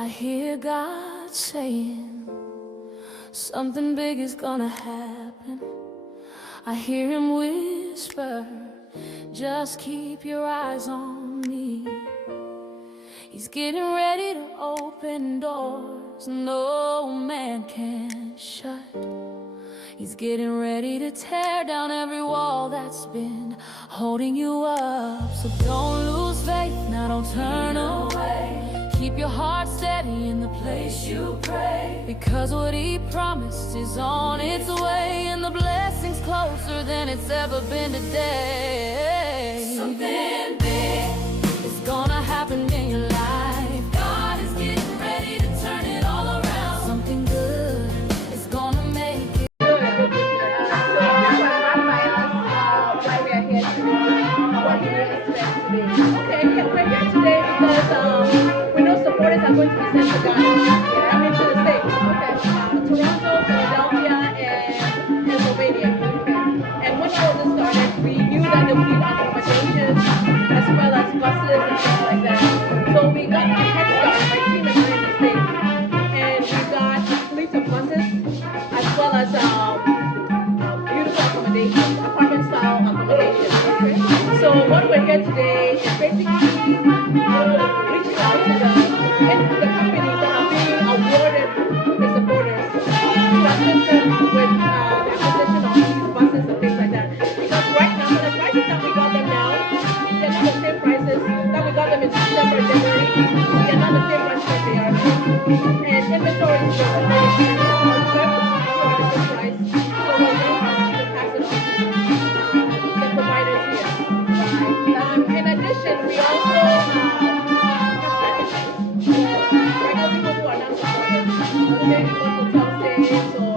I hear God saying something big is gonna happen. I hear him whisper, just keep your eyes on me. He's getting ready to open doors no man can shut. He's getting ready to tear down every wall that's been holding you up. So don't lose faith, now don't turn away. Keep your heart steady in the place you pray, because what he promised is on its way, and the blessing's closer than it's ever been today. Something big is gonna happen in your life. God is getting ready to turn it all around. Something good is gonna make it. Okay, we're here today because we know supporters are going to be sent to Ghana. I mean to the States. Okay. Toronto, Philadelphia, and Pennsylvania. And when all this started, we knew that they would need accommodation as well as buses and things like that. So we got a head start. My team and I in the States. And we got a fleet of buses as well as beautiful accommodation, apartment style accommodation. Okay. So what we're here today is basically reaching out to the companies that are being awarded the supporters to assist them with the acquisition of these buses and things like that. Because right now, the prices that we got them now, they're not the same prices that we got them in December and January. They're not the same prices that they are now. And inventory is just a very good price. So we're going to pass it on to the providers here. In addition, we also regular people who are not supported, maybe want hotel stays or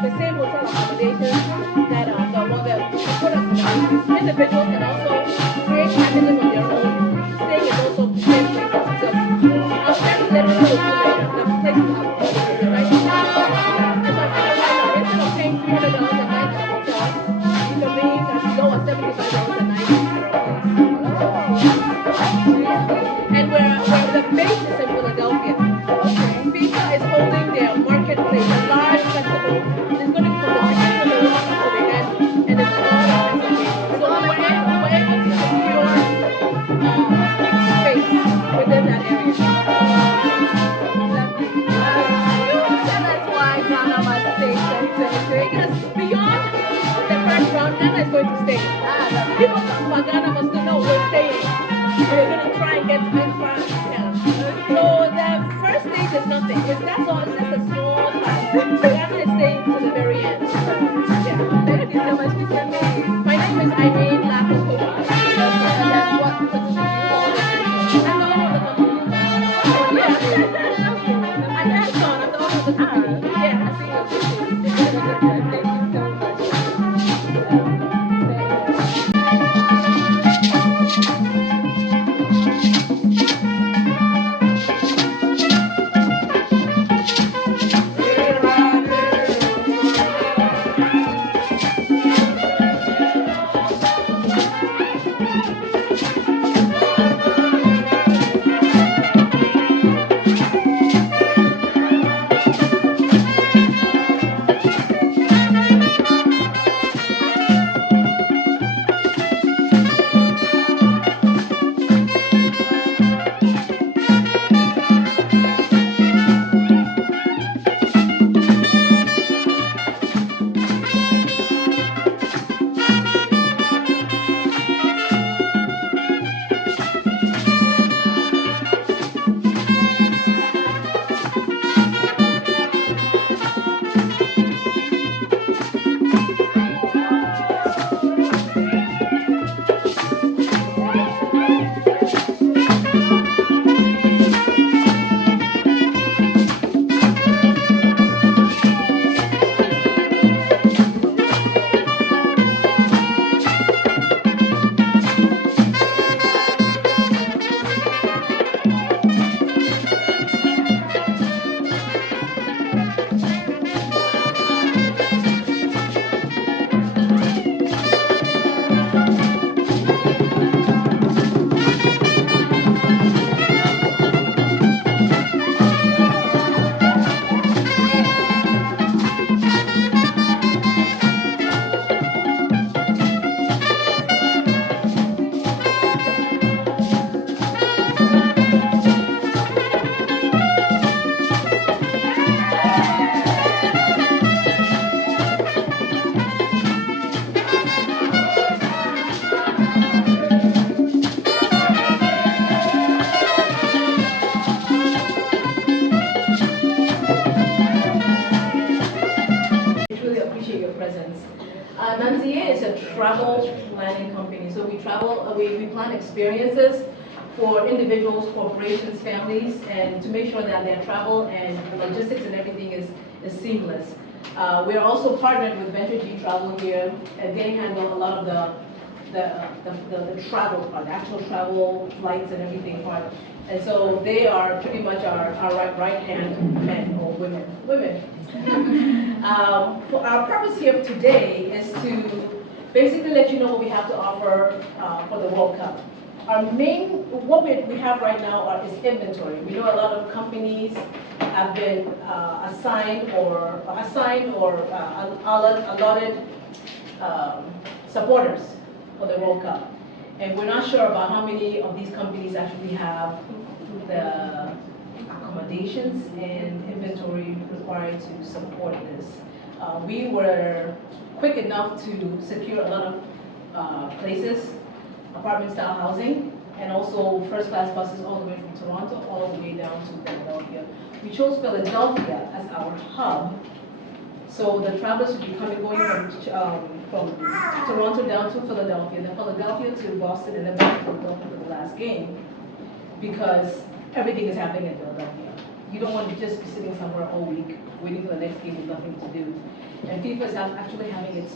the same hotel accommodations that the supporters individuals can also create packages of their own, staying in also the same places. Because I'll share the little later, the places are right now. And so I think right now, instead of paying $300 a night at a hotel, you can be as low as $75 a night. And where the base is in Philadelphia. FIFA is holding their marketplace, a large festival. It's going to be from the beginning of the world to the end, and it's all in Pennsylvania. So we're able to secure space within that area. That's why Ghana must stay because beyond the first round, Ghana is going to stay. People talk about Ghana must know we're staying. We're going to try and get to as far as we can. So the first stage is nothing. That's all. It's just a small part. Ghana is staying to the very end. Yeah. Thank you so much for your name. My name is Irene Lapo. That's what position you hold. I'm the owner of the company. Yeah. I'm hands-on. I'm the owner of the company. Yeah, I see you. Thank you so much. travel planning company. So we travel, we plan experiences for individuals, corporations, families, and to make sure that their travel and logistics and everything is seamless. We're also partnered with Venture G Travel here, and they handle a lot of the travel part, the actual travel, flights and everything part. And so they are pretty much our right-hand men or women. For our purpose here today is to basically let you know what we have to offer for the World Cup. Our main, what we have right now is inventory. We know a lot of companies have been assigned or allotted supporters for the World Cup. And we're not sure about how many of these companies actually have the accommodations and inventory required to support this. We were quick enough to secure a lot of places, apartment-style housing, and also first-class buses all the way from Toronto all the way down to Philadelphia. We chose Philadelphia as our hub, so the travelers would be going from Toronto down to Philadelphia, then Philadelphia to Boston, and then back to Philadelphia for the last game, because everything is happening in Philadelphia. You don't want to just be sitting somewhere all week waiting for the next game with nothing to do. And FIFA is actually having its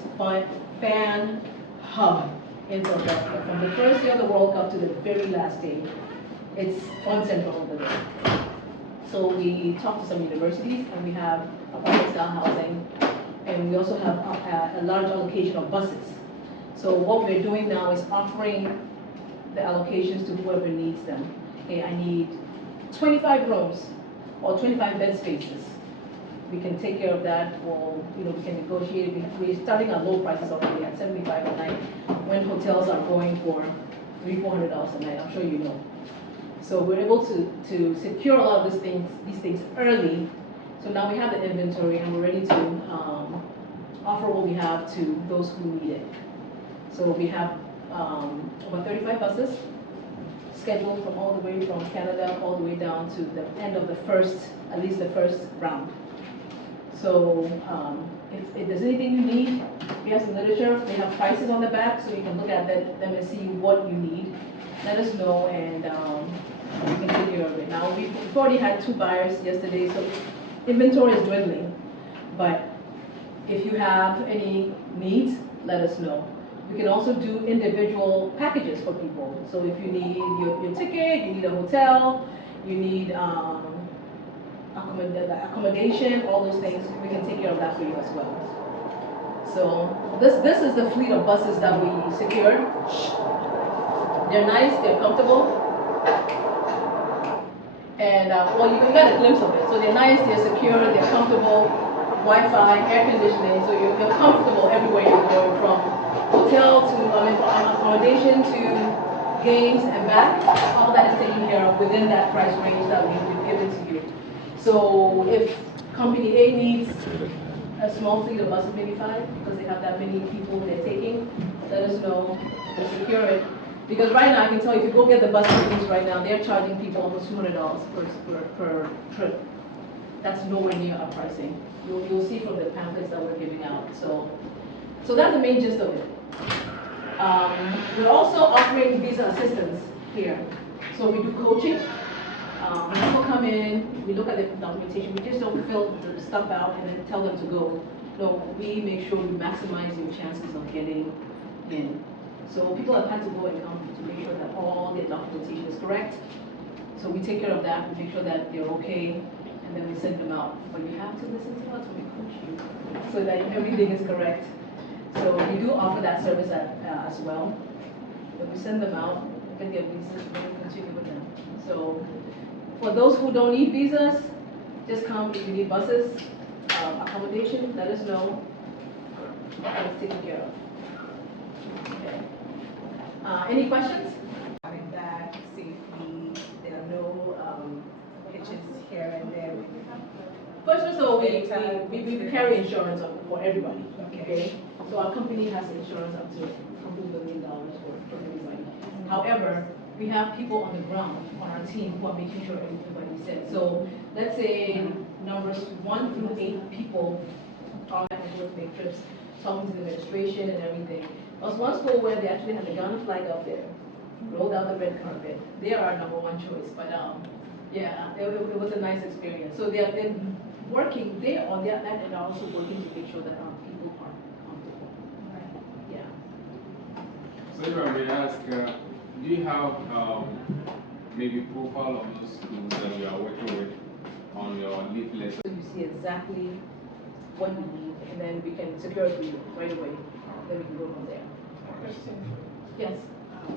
fan hub in Philadelphia. From the first day of the World Cup to the very last day, it's fun central over there. So we talked to some universities, and we have apartment-style housing, and we also have a large allocation of buses. So what we're doing now is offering the allocations to whoever needs them. Okay, I need 25 rooms or 25 bed spaces. We can take care of that, or we can negotiate. We're starting at low prices already at $75 a night, when hotels are going for $300-400 a night. I'm sure you know. So we're able to secure a lot of these things early. So now we have the inventory, and we're ready to offer what we have to those who need it. So we have about 35 buses scheduled from all the way from Canada all the way down to the end of at least the first round. So if there's anything you need, we have some literature. They have prices on the back, so you can look at them and see what you need. Let us know, and we can take care of it. Now, we've already had 2 buyers yesterday, so inventory is dwindling. But if you have any needs, let us know. We can also do individual packages for people. So if you need your ticket, you need a hotel, you need accommodation, all those things, we can take care of that for you as well. So this is the fleet of buses that we secured. They're nice, they're comfortable. And well, you got a glimpse of it. So they're nice, they're secure, they're comfortable, Wi-Fi, air conditioning, so you're comfortable everywhere you're going, from hotel to, from accommodation to games and back. All that is taken care of within that price range that we've given to you. So if company A needs a small fleet of buses, maybe 5, because they have that many people they're taking, let us know, we'll secure it. Because right now, I can tell you, if you go get the bus tickets right now, they're charging people almost $200 per trip. That's nowhere near our pricing. You'll see from the pamphlets that we're giving out. So that's the main gist of it. We're also offering visa assistance here. So we do coaching. When people come in, we look at the documentation. We just don't fill the stuff out and then tell them to go. No, we make sure we maximize your chances of getting in. So people have had to go and come to make sure that all their documentation is correct. So we take care of that. We make sure that they're okay, and then we send them out. But you have to listen to us when we coach you, so that everything is correct. So we do offer that service as well. But we send them out, get their visas, and we continue with them. So for those who don't need visas, just come. If you need buses, accommodation, let us know. It's taken care of. Okay. Any questions? Coming back safely, there are no hitches here and there. First of all, we carry insurance for everybody. Okay. So our company has insurance up to $2 million for everybody. However, we have people on the ground on our team who are making sure everybody's set. So let's say numbers 1 through 8 people are able to make trips, talking to the administration and everything. There was one school where they actually had the Ghana flag up there, rolled out the red carpet. They are our number one choice, but yeah, it was a nice experience. So they're working, they on their end and are also working to make sure that our people are comfortable. Yeah. So if I may ask, do you have maybe profile of those schools that you are working with on your leaflet? So you see exactly what you need, and then we can secure it for you right away. Then we can go from there. Question. Yes.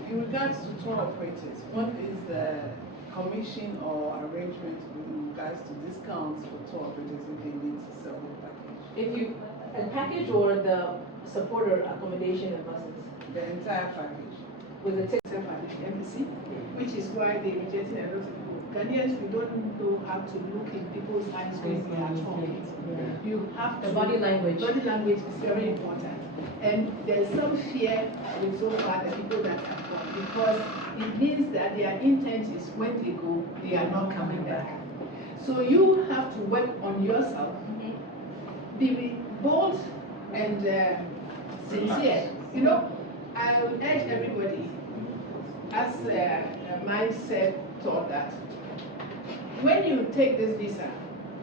In regards to tour operators, what is the commission or arrangement in regards to discounts for tour operators if they need to sell the package? If you, a package or the supporter accommodation and buses The entire package. with a ticket. Embassy, which is why they rejected a lot of people. Ghanaians, we don't know how to look in people's eyes when they are talking. You have The to. body language. Body language is very important. And there's some fear with so far the people that have gone because it means that their intent is when they go, they are not coming back. So you have to work on yourself, be bold and sincere. You know, I would urge everybody, as a mindset thought that when you take this visa,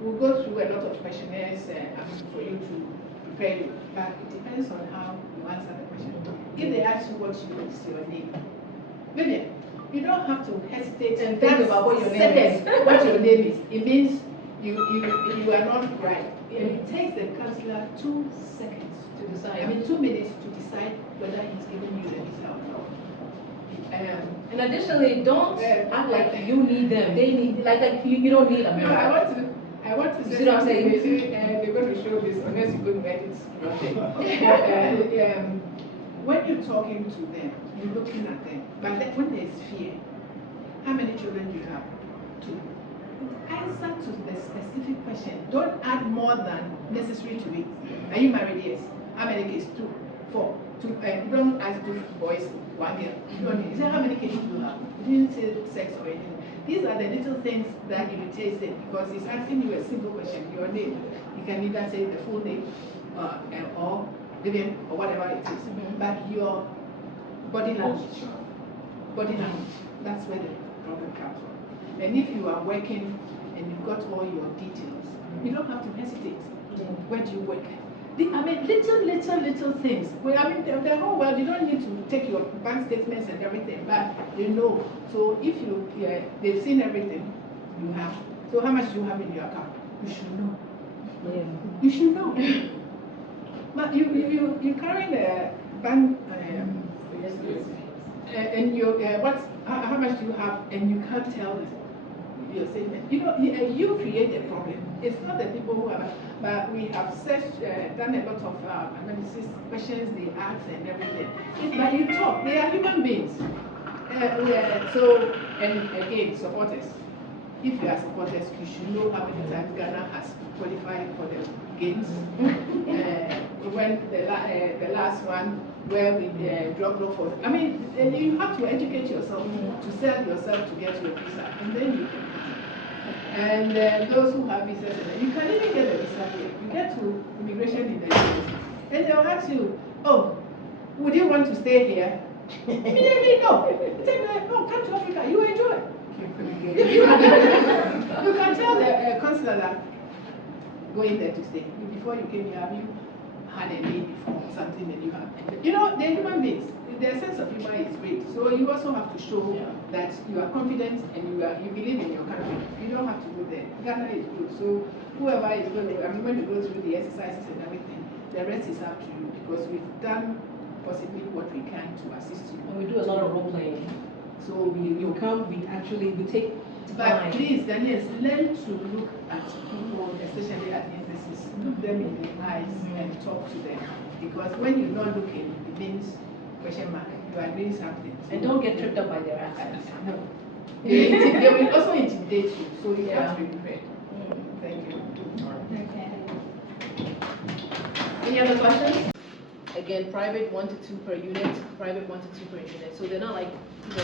we'll go through a lot of questionnaires for you to prepare you, but it depends on how you answer the question. If they ask you what you is your name, Vivian, you don't have to hesitate And think about what your name is. what your name is. It means you are not right. And it takes the counselor 2 seconds To decide. 2 minutes to decide whether he's giving you the visa or not. And additionally, don't Yeah. act like you need them. They need, like you don't need No, America. I want to You say see what I'm something. saying? They say, they're going to show this unless you go to edit. When you're talking to them, you're looking at them. But then when there's fear, how many children do you have? 2. Answer to the specific question. Don't add more than necessary to it. Are you married? Yes. How many kids? 2, 4. 2. Don't ask 2 boys, 1 girl. You don't need. You say how many kids do you have? You didn't say sex or anything. These are the little things that irritates them because he's asking you a simple question. Your name. You can either say the full name or Vivian or whatever it is. But your body language. Body language. That's where the problem comes from. And if you are working and you've got all your details, you don't have to hesitate. Where do you work? Little things. Well, the whole world, you don't need to take your bank statements and everything, but they know. So if you, they've seen everything you have. So how much do you have in your account? You should know. Yeah. You should know. But you carry the bank, and you, how much do you have, and you can't tell your statement. You know, you create a problem. It's not the people who have, but we have done a lot of analysis, questions they ask and everything. But you talk, they are human beings. So, and again, supporters. If you are supporters, you should know how many times Ghana has qualified for the games. When the last one where we dropped off for, you have to educate yourself to sell yourself to get your visa, and then you can. And those who have visas, you can even get a visa here. You get to immigration in the US, and they'll ask you, oh, would you want to stay here? Immediately, no. Tell you, no, come to Africa, you enjoy. You can tell the consular that going there to stay. Before you came here, have you had a maid before something that you have? You know, they're human beings. Their sense of humor is great. So you also have to show that you are confident and you believe in your country. You don't have to go there. Ghana is good. So whoever is going to, when you go through the exercises and everything, the rest is up to you because we've done possibly what we can to assist you. And we do a lot of role playing. So You come, we take but time. please, Daniels, learn to look at people, especially at embassies, look them in the eyes and talk to them. Because when you're not looking, it means question mark, you are doing something. And don't get tripped up by their accents. No. They will also intimidate you, so you have to be prepared. Thank you. Any other questions? Again, private 1 to 2 per unit, private 1 to 2 per unit. So they're not like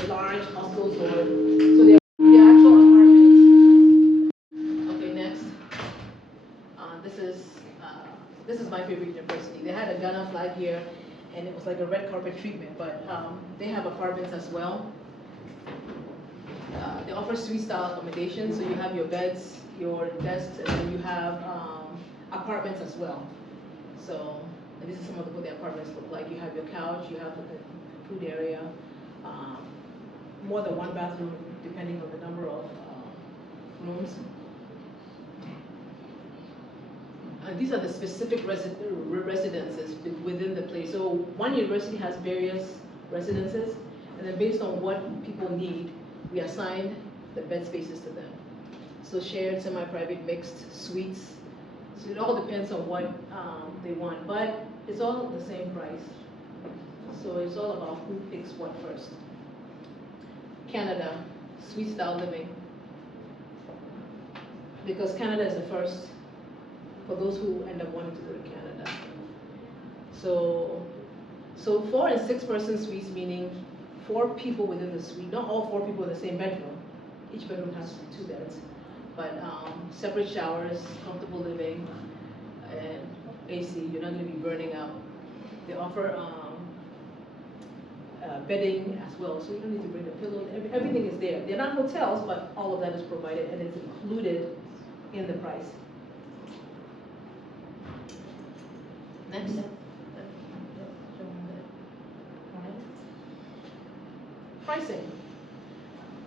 large hostels or, so they're actual apartments. Okay, next. This is my favorite university. They had a Ghana flag here, and it was like a red carpet treatment, but they have apartments as well. They offer suite style accommodation, so you have your beds, your desks, and then you have apartments as well. So, and this is some of what the apartments look like. You have your couch, you have the food area, more than one bathroom depending on the number of rooms. And these are the specific residences within the place. So one university has various residences, and then based on what people need, we assign the bed spaces to them. So shared, semi-private, mixed, suites. So it all depends on what they want, but it's all the same price. So it's all about who picks what first. Canada, suite style living. Because Canada is the first for those who end up wanting to go to Canada. So 4 and 6 person suites, meaning 4 people within the suite, not all 4 people in the same bedroom. Each bedroom has 2 beds, but separate showers, comfortable living, and AC, you're not gonna be burning out. They offer bedding as well, so you don't need to bring a pillow. Everything is there. They're not hotels, but all of that is provided and it's included in the price. Next. Pricing.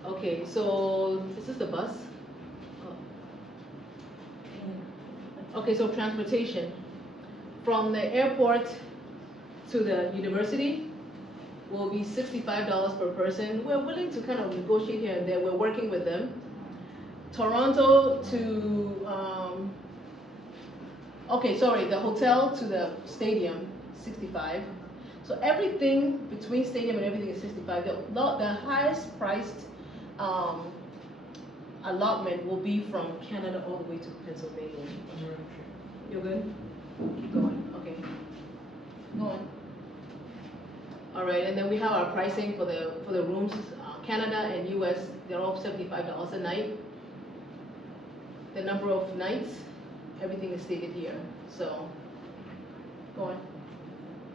Okay, so is this the bus? Oh. Okay, so transportation. From the airport to the university will be $65 per person. We're willing to kind of negotiate here and there. We're working with them. Toronto to, the hotel to the stadium, 65. So everything between stadium and everything is 65. The highest priced allotment will be from Canada all the way to Pennsylvania. You're good? Keep going, okay. Go on. All right, and then we have our pricing for the rooms. Canada and US, they're all $75 a night. The number of nights, everything is stated here. So, go on.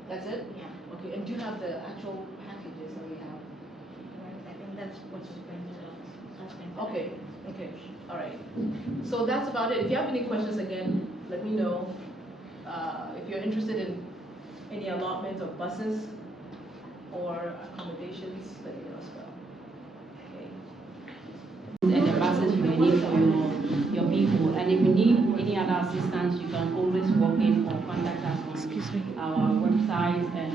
That's it? Yeah. Okay, and do you have the actual packages that we have? I think that's what's been Okay, all right. So that's about it. If you have any questions, again, let me know. If you're interested in any allotment of buses or accommodations, let me know as well. Okay. And the buses you may need for your people. And if you need any other assistance, you can always walk in or contact us on our website and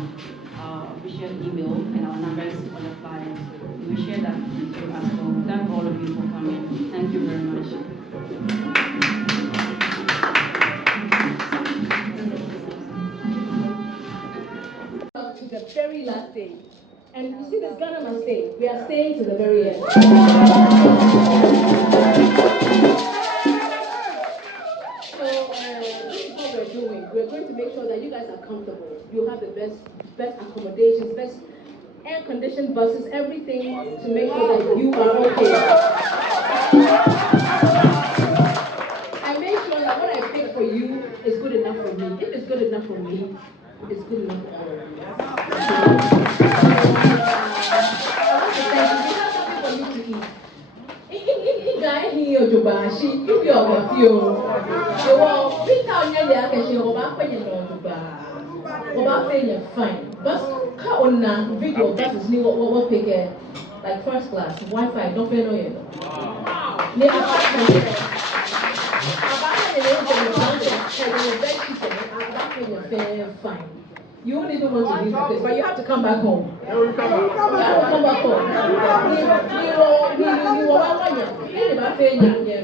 our official email and our numbers on the flyers. We will share that with you as well. Thank all of you for coming. Thank you very much. To the very last day. And you see this Ghana must stay. We are staying to the very end. So this is what we're doing. We're going to make sure that you guys are comfortable. You have the best accommodations, best air-conditioned buses, everything to make sure that you are okay. I make sure that what I pick for you is good enough for me. If it's good enough for me, it's good enough for all of you. We have something for you to eat. Guy here, Jobashi, if you're with you, you will pick out your vacation or back when you're not about saying you're fine. But on now, video buses new what pick like first class, Wi-Fi, don't pay no yet. Fine. You won't even want to leave the place, but you have to come back home. You have to come back home.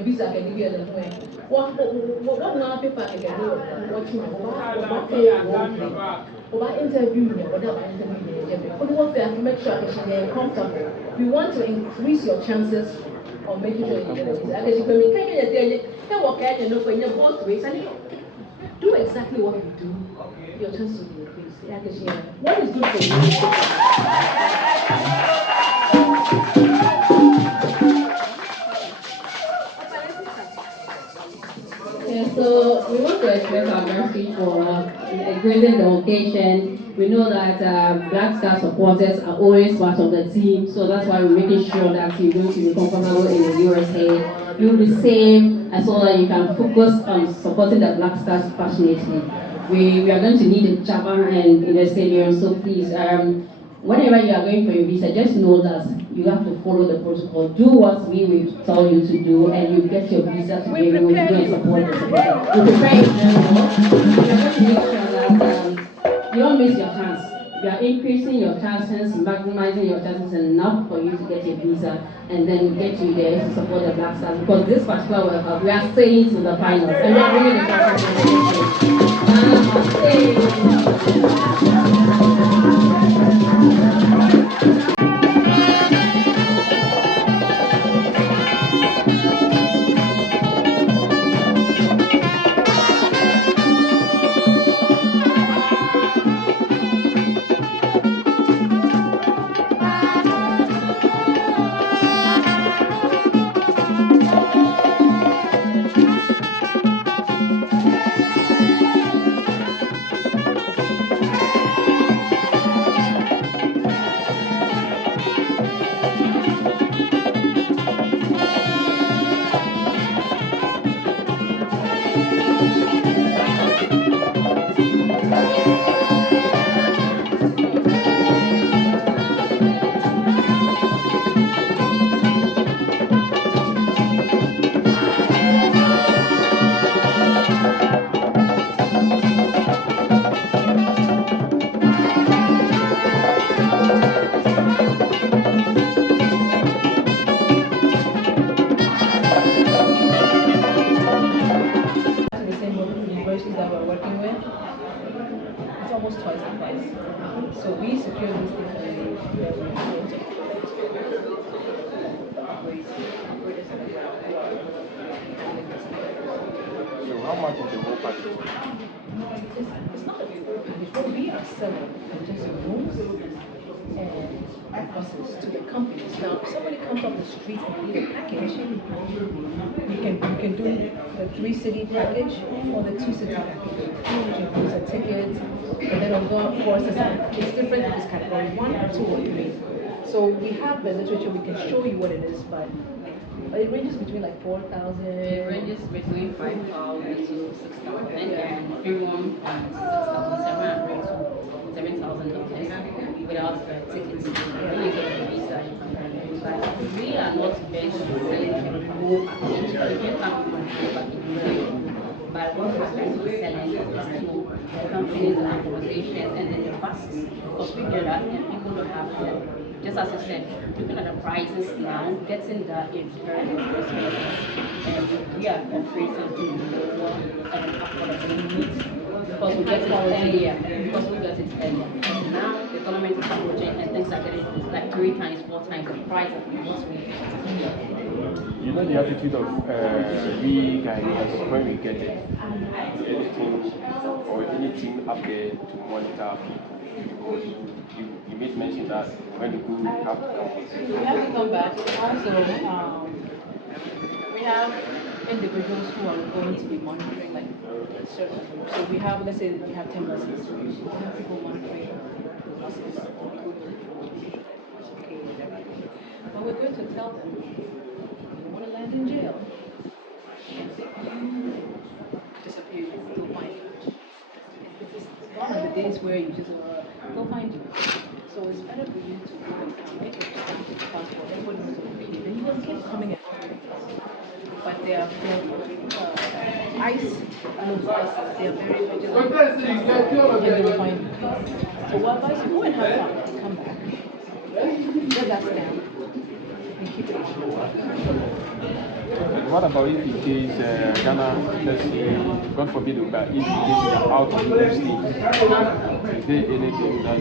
Visa can give you the way. What paper again? What you about interview me, whatever interview me. But we want to make sure that you're comfortable. We want to increase your chances of making sure you get a visa. Because you can work out and when you're both ways, and do exactly what you do. Your chances will be increased. What is good for you? Yeah, so we want to express our mercy for granting the occasion We know that Black Star supporters are always part of the team, so that's why we're making sure that you're going to be comfortable in the USA. You'll be safe, and so that you can focus on supporting the Black Stars passionately. We are going to need a Java and in the stadium, so please, whenever you are going for your visa, just know that you have to follow the protocol. Do what we will tell you to do, and you get your visa to be able to go and support the supporter. We prepare you very well. We are going to make sure that you don't miss your chance. You are increasing your chances, maximizing your chances enough for you to get your visa, and then get you there to support the Black Stars. Because this particular World Cup, we are staying to the finals, and we are bringing the trophy to the universities that we're working with, it's almost twice the price. So we secure this because we're So how much is the whole package? it's not a package. What we are selling are just rooms and buses to the companies. Now, if somebody comes off the street and need a package, we can do the 3-city package or the 2-city package, which includes a ticket, and then of course it's different if it's category 1, 2, or 3. So we have the literature, we can show you what it is, but it ranges between like 4,000. It ranges between 5,000 to 6,000, and premium 6,700 to $7,000 without tickets. When you get the visa, you can go. But we are not bent on selling a whole package. You can have one whole package. But what we are going to be selling is to companies and organizations and then the buses. Because we get that and people don't have to. Just as you said, looking at the prices now, getting that is very expensive. And we are offering something lower and affordable because we get it earlier. Because we get it earlier. And now the government is approaching and things are getting like 3 times, 4 times the price of what we get. You know the attitude of we Ghanaians when we get anything or anything up there to monitor people. Because you made mention that when you go, you have to come. We have to come back. Also, we have individuals who are going to be monitoring like certain groups. So we have, let's say we have 10 buses. We have people monitoring the buses. But we're going to tell them, you don't want to land in jail. If you disappear, they'll find you. It's one of the days where you just, they'll find you. So it's better for you to go and come, make your passport, everybody knows what you need. Then you will keep coming and coming. But they are ICE, I know the ICE, they are very vigilant. And they will find you. So what advice you go and have fun and come back. Get that stamp and keep it on. What about if in case Ghana, let's say, God forbid, but if in case you are out of the state, is there anything that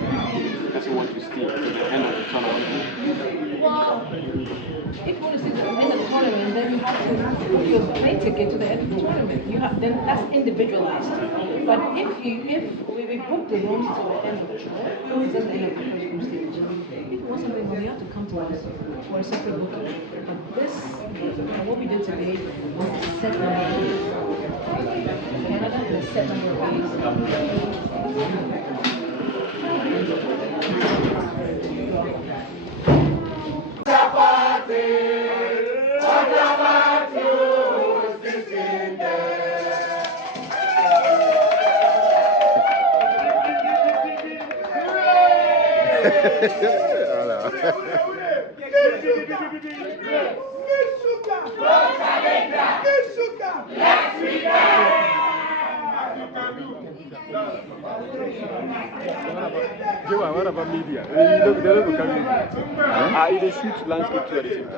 doesn't want to stay to the end of the tournament? Well, if you want to stay to the end of the tournament, then you have to book your plane ticket to the end of the tournament. Then that's individualized. But if we book the rooms to the end of the tour, it's just the end of the first group stage. If you want something more, you have to come to us for a separate booking. But this, what we did today was a set number of days. Canada, the set number of days. Joe, what about media? They don't come in. I shoot landscape too at the same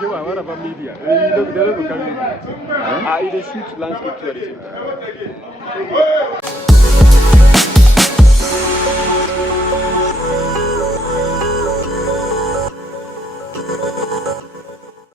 Joe, what about media? They don't come in. I shoot landscape too at the same time.